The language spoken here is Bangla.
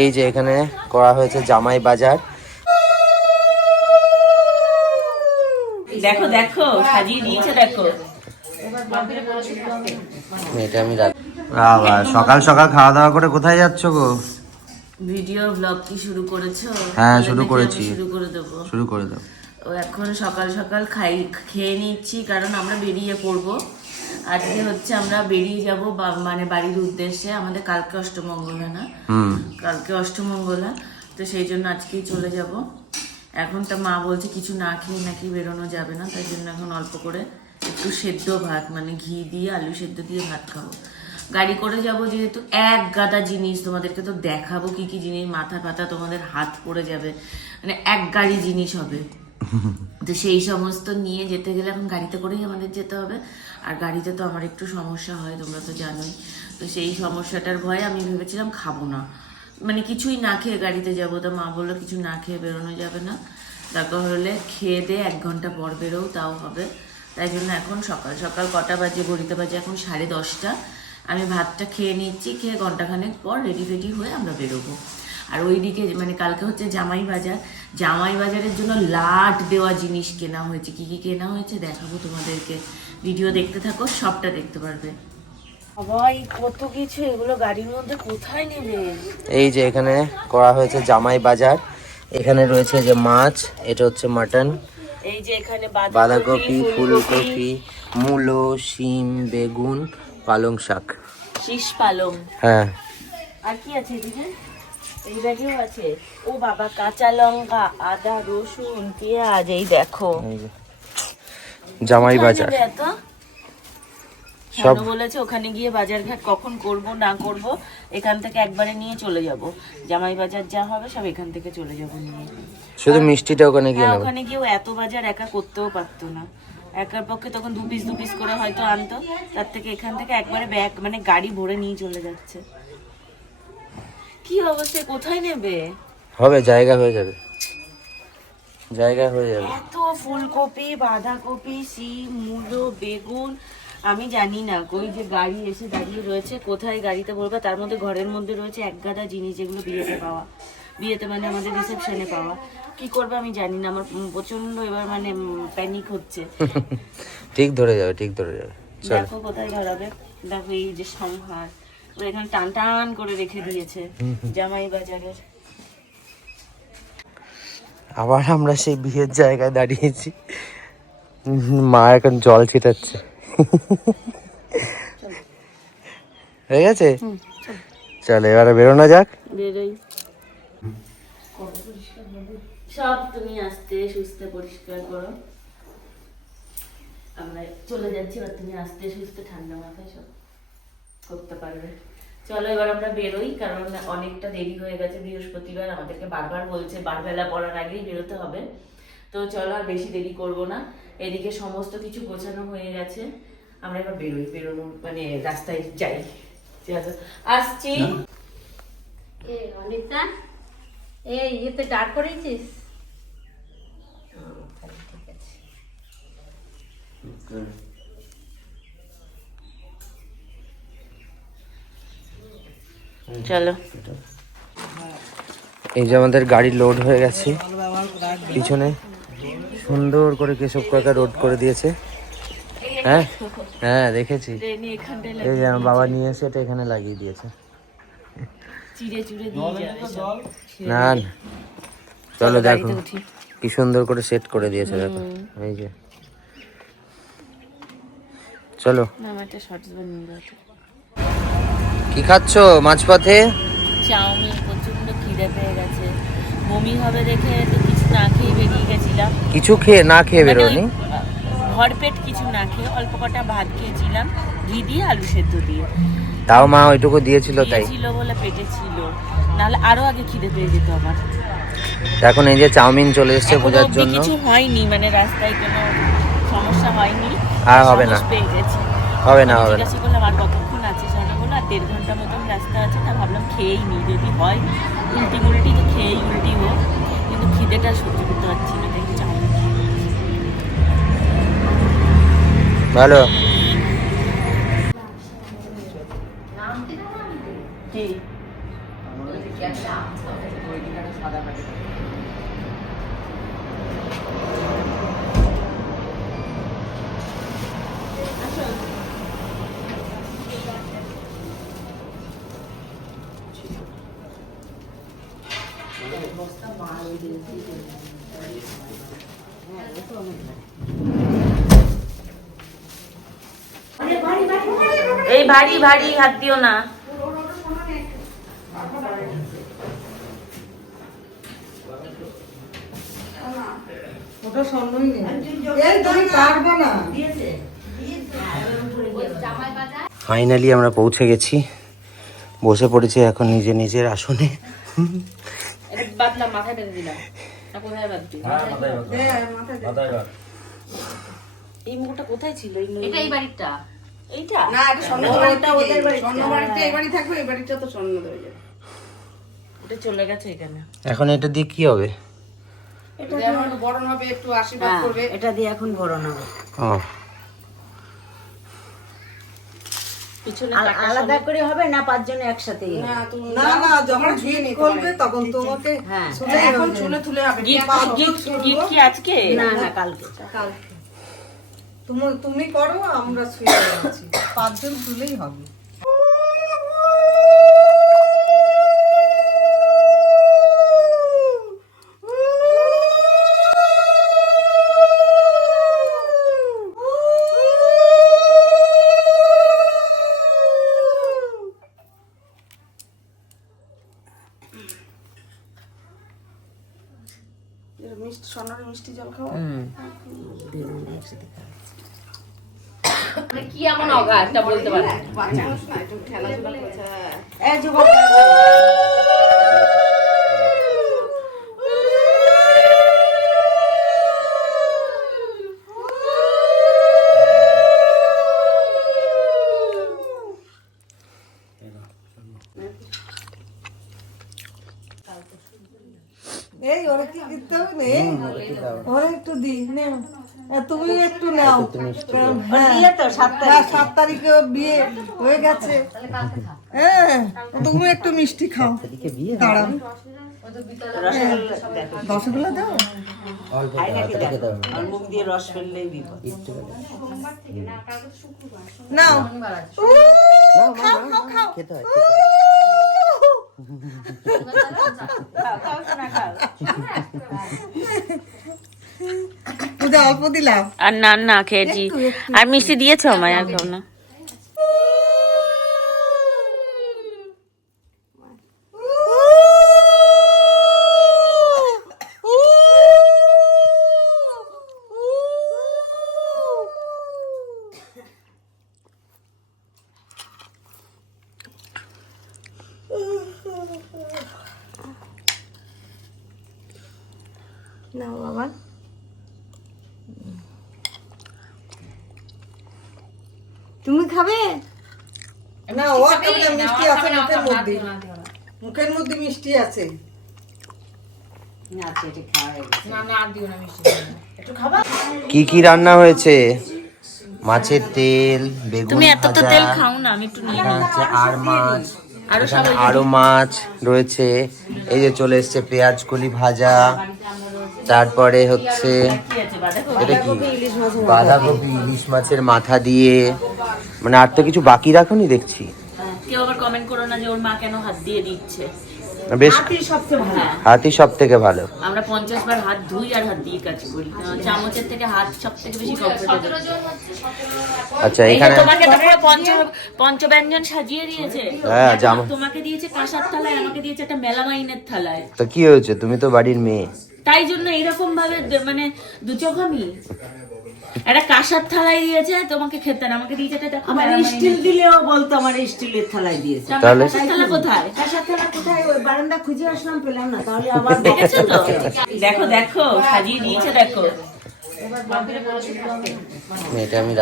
এই যে এখানে করা হয়েছে জামাই বাজার। দেখো দেখো সাজিয়ে দিয়েছে দেখো। এটা আমি বাবা সকাল সকাল খাওয়া দাওয়া করে কোথায় যাচ্ছ গো? ভিডিও ব্লগ কি শুরু করেছ? হ্যাঁ, শুরু করেছি। শুরু করে দেবো। শুরু করে দাও এখন সকাল সকাল খাই খেয়ে নিচ্ছি কারণ আমরা বেরিয়ে পড়ব। আজকে হচ্ছে আমরা বেরিয়ে যাব মানে বাড়ির উদ্দেশ্যে আমাদের কালকে অষ্টমঙ্গলা না? কালকে অষ্টমঙ্গলা তো সেই জন্য আজকেই চলে যাব। এখন তা মা বলছে কিছু না খেয়ে নাকি বেরোনো যাবে না তাই জন্য এখন অল্প করে একটু সেদ্ধ ভাত মানে ঘি দিয়ে আলু সেদ্ধ দিয়ে ভাত খাব। গাড়ি করে যাব যেহেতু এক গাদা জিনিস তোমাদেরকে তো দেখাবো কি কি জিনিস মাথা ফাতা তোমাদের হাত পড়ে যাবে। মানে এক গাড়ি জিনিস হবে। তো সেই সমস্ত নিয়ে যেতে গেলে এখন গাড়িতে করেই আমাদের যেতে হবে। আর গাড়িতে তো আমার একটু সমস্যা হয়, তোমরা তো জানোই। তো সেই সমস্যাটার ভয়ে আমি ভেবেছিলাম খাব না। মানে কিছুই না খেয়ে গাড়িতে যাব। তো মা বলল, কিছু না খেয়ে বেরোনো যাবে না। তারপর হলে খেয়ে দিয়ে এক ঘণ্টা পর বেরোও, তাও হবে। তাই জন্য এখন সকাল সকাল কটা বাজে, ঘড়িতে বাজে এখন সাড়ে দশটা। আমি ভাতটা খেয়ে নিচ্ছি, খেয়ে ঘন্টাখানেক পর রেডি ফেডি হয়ে আমরা বেরোবো। আর ওইদিকে মানে কালকে হচ্ছে জামাই বাজার জামাই বাজারের জন্য লাট দেওয়া জিনিস কেনা হয়েছে। কি কি কেনা হয়েছে দেখাবো তোমাদেরকে। ভিডিও দেখতে থাকো সবটা দেখতে পারবে। সবাই কত কিছু এগুলো গাড়ির মধ্যে কোথায় নেবে? এই যে এখানে করা হয়েছে জামাই বাজার এখানে রয়েছে যে মাছ এটা হচ্ছে মাটন। এই যে এখানে বাঁধাকপি ফুলকপি মূলো শিম বেগুন পালং শাক। শীষ পালং। হ্যাঁ। আর কি আছে এদিকে? এই ব্যাগেও আছে। ও বাবা কাঁচা লঙ্কা আদা রসুন পেঁয়াজ এই দেখো। জামাই বাজার। সব বলেছে ওখানে গিয়ে বাজার ঘাট কখন করব না করব এখান থেকে একবারে নিয়ে চলে যাব। জামাই বাজার যা হবে সব এখান থেকে চলে যাব নিয়ে। শুধু মিষ্টিটা ওখানে গিয়ে ওখানে গিয়েও এত বাজার একা করতেও পারতো না। একার পক্ষে তখন দু পিস দু পিস করে হয়তো আনতো তার থেকে এখান থেকে একবারে ব্যাগ মানে গাড়ি ভরে নিয়ে চলে যাচ্ছে। কি অবস্থা কোথায় নেবে? হবে জায়গা হয়ে যাবে। জায়গা হয়ে যাবে। এত ফুলকপি বাঁধাকপি সিম মূলো বেগুন আমি জানি না। কই যে গাড়ি এসে দাঁড়িয়ে রয়েছে কোথায় গাড়িতে বলবে? তার মধ্যে ঘরের মধ্যে রয়েছে এক গাদা জিনিস যেগুলো বিয়েতে পাওয়া। বিয়েতে মানে আমাদের রিসেপশনে পাওয়া। কি করবে আমি জানি না আমার প্রচণ্ড এবার মানে প্যানিক হচ্ছে। ঠিক ধরে যাবে ঠিক ধরে যাবে। দেখো কোথায় ধরাবে। দেখো এই যে সংহার। এখানে টান টান করে রেখে দিয়েছে জামাই বাজারের আবার আমরা সেই বিয়ের জায়গায় দাঁড়িয়েছি। মা এখন জল ছিটাচ্ছে। হয়ে গেছে? চল এবারে বেরোনো যাক। বেরোই। সব তুমি আস্তে সুস্থে পরিষ্কার করো। আমরা চলে যাচ্ছি এবার তুমি আস্তে সুস্থে ঠান্ডা মাথায় সব। করতে পারবে। চলো এবার আমরা বেরোই কারণ অনেকটা দেরি হয়ে গেছে বৃহস্পতিবার। আমাদেরকে বারবার বলছে বারবেলা পড়ার আগেই বেরোতে হবে। তো চলো আর বেশি দেরি করব না। এদিকে সমস্ত কিছু গোছানো হয়ে গেছে। আমরা এবার বেরোই বেরোনো মানে রাস্তায় যাই। আসছি। এ অনিতা এই ইয়েতে করেছিস? চলো। এই যে আমাদের গাড়ি লোড হয়ে গেছে। পিছনে সুন্দর করে কেশব কাকা রোড করে দিয়েছে। হ্যাঁ? হ্যাঁ দেখেছি। এই যে আমার বাবা নিয়ে এসে এটা এখানে লাগিয়ে দিয়েছে। চিড়ে চুড়ে দিয়ে যাবে সব। না না। চলো দেখো কি সুন্দর করে সেট করে দিয়েছে দেখো। এই যে। চলো। কি খাচ্ছ মাঝপথে? চাউমিন প্রচণ্ড খিদে পেয়ে গেছে। বমি হবে দেখে তো কিছু না খেয়ে বেরিয়ে গেছিলাম। কিছু খেয়ে না খেয়ে মানে বেরোনি ভরপেট কিছু না খেয়ে অল্প কটা ভাত খেয়েছিলাম ঘি দিয়ে আলু সেদ্ধ দিয়ে। তাও মা ওইটুকু দিয়েছিল তাই? ছিল বলে পেটে ছিল। নাহলে আরও আগে খিদে পেয়ে যেত আমার। এখন এই যে চাউমিন চলে এসেছে পূজার জন্য। কিছু হয়নি মানে রাস্তায় কোনো সমস্যা হয়নি। আর হবে না। হবে না হবে না। দেড় ঘণ্টা মতন রাস্তা আছে, তা ভাবলাম খেয়েই নিই যদি হয়, উল্টি উল্টি তো খেয়েই উল্টি হোক, কিন্তু খিদেটা সহ্য করতে পারছি না, তাই চাউমিন ভালো। ভারী ভারী হাত দিও না। ওটা স্বর্ণই নেই। এই তুমি পারব না। ফাইনালি আমরা পৌঁছে গেছি। বসে পড়েছি এখন নিজে নিজের আসনে। না কোথায় এই মুখটা কোথায় ছিল? এই এটা এই বাড়িটা এইটা? না এটা স্বর্ণ ওদের বাড়ি স্বর্ণ এই বাড়ি থাকবে এই বাড়িটা তো স্বর্ণ হয়ে যাবে এটা চলে গেছে এখানে। এখন এটা দিয়ে কি হবে? এটা যেমন বড় হবে একটু আশীর্বাদ করবে। এটা দিয়ে এখন বড় নেব ও। আলাদা করে হবে না পাঁচজনে একসাথে না না না যখন ঝুয়ে নিতে করবে তখন তোমাকে হ্যাঁ। এখন চুলে তুলে হবে গিফট গিফট গিফট কি আজকে? না না কালকে। কালকে। তুমি তুমি করো আমরা শুয়ে আছি পাঁচজন তুলেই হবে। মিষ্টি জল খাওয়া মানে কি এমন অগা একটা বলতে একটু খেলাধুলা এই ওরা কি দিতে হবে না ওরা একটু দি নেও। হ্যাঁ, তুমি একটু নাও হ্যাঁ, তো সাত হ্যাঁ, সাত তারিখে বিয়ে হয়ে গেছে। হ্যাঁ তুমি একটু মিষ্টি খাও। দাঁড়াও। রসগোল্লা দাও। বিপদ। নাও। খাও খাও খাও। আর না না খেয়েছি। আর মিষ্টি দিয়েছ আমায় আর না। নাও বাবা। তুমি খাবে? না ও মিষ্টি আছে মুখের মধ্যে। মুখের মধ্যে মিষ্টি আছে। কি কি রান্না হয়েছে? মাছের তেল বেগুন তুমি এত তো তেল খাও না আমি একটু নিয়ে এখানে আর মাছ। আরও সব আরও মাছ রয়েছে। এই যে চলে এসছে পেঁয়াজ কলি ভাজা। তারপরে হচ্ছে বাঁধাকপি এটা কি? বাঁধাকপি ইলিশ মাছের মাথা দিয়ে। মানে আর তো কিছু বাকি রাখুনি দেখছি। কেউ আবার কমেন্ট করো না যে ওর মা কেন হাত দিয়ে দিচ্ছে। বেশ। সবচেয়ে হ্যাঁ হাতি সব থেকে ভালো। আমরা পঞ্চাশ বার হাত ধুই আর হাত দিয়ে কাজ করি। চামচের থেকে হাত সব থেকে বেশি আচ্ছা এখানে তোমাকে তো পুরো পঞ্চ পঞ্চব্যঞ্জন সাজিয়ে দিয়েছে। হ্যাঁ, জামা- তোমাকে দিয়েছে কাঁসার থালায় আমাকে দিয়েছে একটা মেলামাইনের থালায়। তো কি হয়েছে? তুমি তো বাড়ির মেয়ে। তাই জন্য এরকম ভাবে মানে দু চোখামি একটা কাঁসার থালায় দিয়েছে তোমাকে খেতে না আমাকে দিয়েছে দেখো আমার স্টিল দিলেও বলতো আমার স্টিলের থালায় দিয়েছে। তাহলে? কাঁসার থালা কোথায়? কাঁসার থালা কোথায়? ওই বারান্দা খুঁজে আসলাম পেলাম না তাহলে আবার দেখেছ তো? দেখো দেখো সাজিয়ে দিয়েছে দেখো। এটা আমি